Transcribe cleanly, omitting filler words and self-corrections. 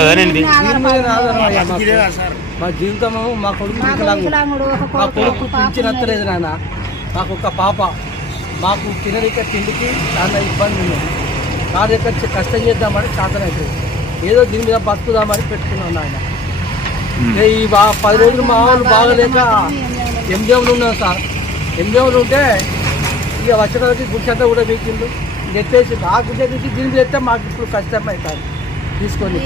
కదా నేను మా జీవితము మా కొడుకు మా కొడుకు పింఛనత్తలేదు నాన్న. మాకు ఒక పాప, మాకు తినరిక తిండికి చాలా ఇబ్బంది ఉంది. కాదు ఎక్కడ కష్టం చేద్దామని సాధన అవుతుంది. ఏదో దీని మీద బతుకుదామని పెట్టుకున్నాను నాయన. ఈ 10 రోజులు మా వాళ్ళు బాగలేక ఎంజేవులు ఉన్నాం సార్. ఎంజేవులు ఉంటే ఇక వచ్చేటప్పటికి గుడిసంతా కూడా వీకిండు ఎత్తేసి ఆ గుడ్డ నుంచి దీని ఎత్తే మాకు ఇప్పుడు కష్టం అవుతుంది తీసుకొని.